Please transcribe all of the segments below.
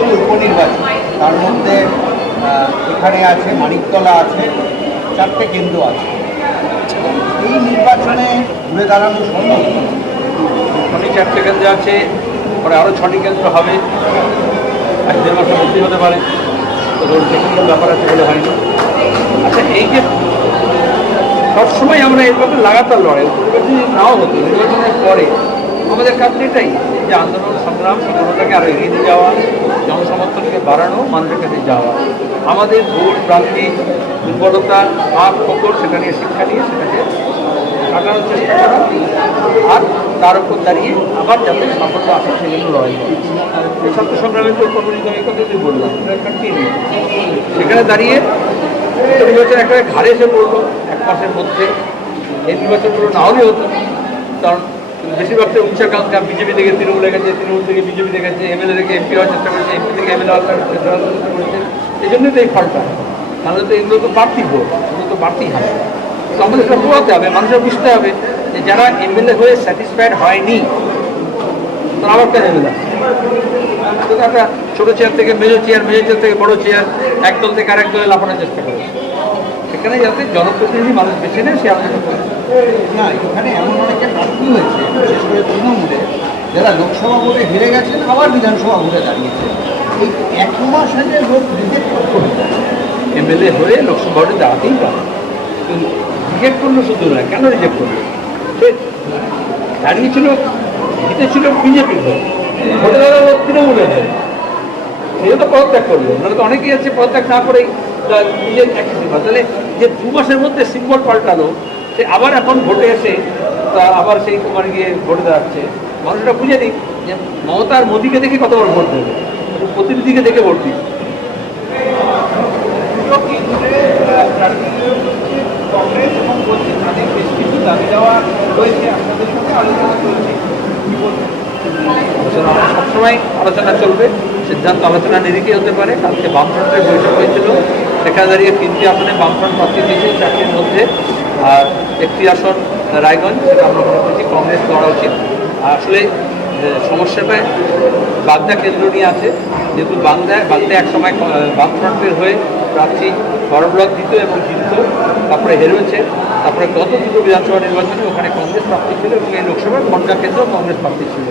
অনেকগুলো উপনির্বাচন। তার মধ্যে এখানে আছে, মানিকতলা আছে, চারটে কেন্দ্র আছে। এই নির্বাচনে ঘুরে দাঁড়ানো সম্ভব? ছটি চারটে কেন্দ্র আছে, পরে আরও ছটি কেন্দ্র হবে। এক দেড় মাসের হতে পারে। ব্যাপার আছে বলে হয়নি আচ্ছা এই যে সবসময় আমরা এর লাগাতার লড়াই নাও হতো, নির্বাচনের পরে আমাদের কাজ এটাই, যে আন্দোলন, সংগ্রাম সংগ্রামটাকে আরও এগিয়ে নিয়ে যাওয়া, জনসমর্থনকে বাড়ানো, মানুষের কাছে যাওয়া। আমাদের ভোট প্রান্তি দুর্বলতা আপ ফকর সেটা নিয়ে শিক্ষা নিয়ে সেটাকে কাটানোর চেষ্টা করা। আর তার উপর দাঁড়িয়ে আবার যাতে সাফল্য আসে লড়াই করা। এই ছাত্র সংগ্রামের তো কমিউনিটি আমি কথা তুই বললাম সেখানে দাঁড়িয়ে নির্বাচন একটা ঘাড়ে এসে পড়ল, এক মাসের মধ্যে। এই নির্বাচনগুলো না হলে হতো কারণ বেশিরভাগটা উচ্চাকাঙ্ক্ষা বিজেপি থেকে তৃণমূলে গেছে তৃণমূল থেকে বিজেপি গেছে এমএলএ থেকে এমপি হওয়ার চেষ্টা করেছে, এমপি থেকে এমএলএ হওয়ার চেষ্টা করেছে এই জন্যই তো এই ফলটা। তাহলে তো এগুলো তো বাড়তি ভোট, এগুলো তো বাড়তি হবে তো আমাদের বোঝাতে হবে, মানুষের বুঝতে হবে যে যারা এমএলএ হয়ে স্যাটিসফাইড হয়নি, তারা আবার কেন এমএলএ? একটা ছোটো চেয়ার থেকে মেজো চেয়ার মেজো চেয়ার থেকে বড় চেয়ার একদল থেকে আরেক দলে লাফানোর চেষ্টা করে। সেখানে যাতে জনপ্রতিনিধি মানুষ বেছে নেয় সে আলোচনা করে। না এখানে এমন অনেকে প্রার্থী হয়েছে বিশেষ করে তৃণমূলে। যারা লোকসভা ভোটে হেরে গেছেন আবার বিধানসভা ভোটে দাঁড়িয়েছে এই এক মাস আগে লোক রিজেক্ট করে এমএলএ হয়ে লোকসভা ভোটে দাঁড়াতেই পারে। কিন্তু রিজেক্ট করল শুধু না কেন রিজেক্ট করল? সে দাঁড়িয়েছিল জিতেছিল বিজেপির হয়ে ভোটে দাঁড়াল তৃণমূলের হয়ে পদত্যাগ করল। নাহলে তো অনেকেই আছে পদত্যাগ না করেই নিজের একই সিম্বল তাহলে যে দু মাসের মধ্যে সিম্বল পাল্টালো, সে আবার এখন ভোটে এসে তা আবার সেই কুমার গিয়ে ভোটে দাঁড়াচ্ছে। মানুষটা বুঝে নিক যে মমতা আর মোদীকে দেখে কত বড় ভোট দেবে। প্রতিনিধিকে দেখে ভোট দিই কংগ্রেস বেশ কিছু আলোচনা সবসময় আলোচনা চলবে। সিদ্ধান্ত আলোচনা নিরিখে হতে পারে। কালকে বামফ্রন্টের বৈঠক হয়েছিল। সেখানে দাঁড়িয়ে তিনটি আসনে বামফ্রন্ট প্রার্থী দিয়েছে, চারটির মধ্যে। আর একটি আসন রায়গঞ্জ সেটা আমরা মনে করছি কংগ্রেস করা উচিত। আসলে সমস্যাটায় সমস্যাটা বাগদা কেন্দ্র নিয়ে আছে। যেহেতু বাগদায় বাগদা এক সময় বামফ্রন্টের হয়ে প্রার্থী বড় ব্লক দিত এবং জিতত। তারপরে হেরেছে। তারপরে গত দুটো বিধানসভা নির্বাচনে ওখানে কংগ্রেস প্রার্থী ছিল এবং এই লোকসভার বনগা কেন্দ্র কংগ্রেস প্রার্থী ছিল।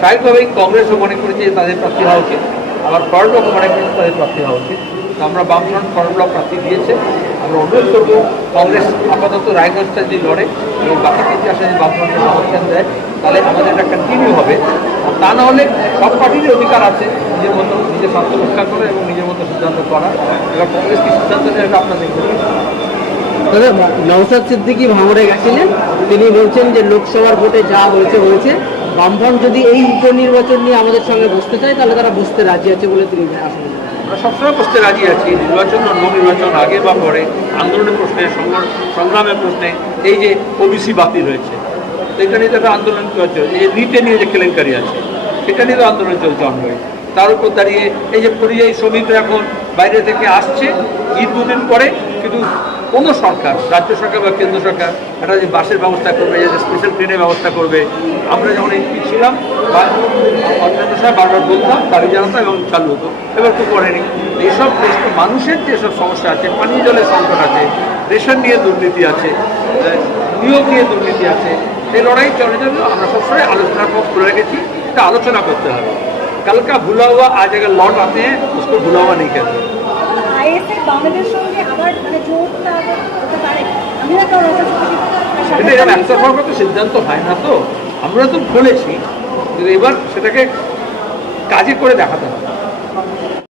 স্বাভাবিকভাবেই কংগ্রেসও মনে করেছে যে তাদের প্রার্থী হওয়া উচিত। আবার ফরওয়ার্ড ব্লক মনে করেছে তাদের প্রার্থী হওয়া উচিত। তো আমরা বামফ্রন্ট ফরওয়ার্ড ব্লক প্রার্থী দিয়েছে। আমরা অনুরোধ করব কংগ্রেস আপাতত রায়গঞ্জটা যদি লড়ে এবং বাকি আসলে যদি বামফ্রন্টের সমর্থন দেয়, তাহলে আমাদের একটা কন্টিনিউ হবে। তা না হলে সব পার্টিরই অধিকার আছে নিজের মতো নিজের স্বার্থ রক্ষা করে এবং নিজের মতো সিদ্ধান্ত করা। এবার কংগ্রেস কি সিদ্ধান্ত নেয় এটা আপনাদের দাদা নওসাদ সিদ্দিকী ভাঙড়ে গেছিলেন। তিনি বলছেন যে লোকসভার ভোটে যা হয়েছে হয়েছে। বামফ্রন্ট যদি এই উপনির্বাচন নিয়ে আমাদের সঙ্গে বসতে চায় তাহলে তারা বসতে রাজি আছে বলে তিনি আসলে আমরা সবসময় বসতে রাজি আছি নির্বাচন অন্য নির্বাচন আগে বা পরে আন্দোলনের প্রশ্নে সংগ্রাম- সংগ্রামের প্রশ্নে এই যে ওবিসি বাতিল হয়েছে। এটা নিয়ে একটা আন্দোলন চলছে। এই রিটে নিয়ে যে কেলেঙ্কারি আছে সেটা নিয়ে আন্দোলন চলছে অন্যই তার উপর দাঁড়িয়ে এই যে পরিযায়ী শ্রমিকরা এখন বাইরে থেকে আসছে ঈদ দুদিন পরে কিন্তু কোনো সরকার, রাজ্য সরকার বা কেন্দ্র সরকার একটা যে বাসের ব্যবস্থা করবে যে স্পেশাল ট্রেনের ব্যবস্থা করবে, আমরা যখন এমপি ছিলাম অন্যান্য সময় বারবার বলতাম দাবি জানাতাম এবং চালু হতো। এবার তো করেনি। এইসব মানুষের যেসব সমস্যা আছে, পানীয় জলের সংকট আছে, রেশন নিয়ে দুর্নীতি আছে নিয়োগ নিয়ে দুর্নীতি আছে, এই লড়াই চলে জন্য আমরা সবসময় আলোচনার পথ খুলে রেখেছি। এটা আলোচনা করতে হবে কালকা ভুলা हुआ आज अगर लौट आते हैं उसको भुला हुआ नहीं कहते আইএসএফ বাংলাদেশের সঙ্গে আবার মানে জোটটা আবার হতে পারে আমি না কারণ কিন্তু এরকম একতরফা তো সিদ্ধান্ত হয় না তো আমরা তো বলেছি কিন্তু এবার সেটাকে কাজে করে দেখাতে হবে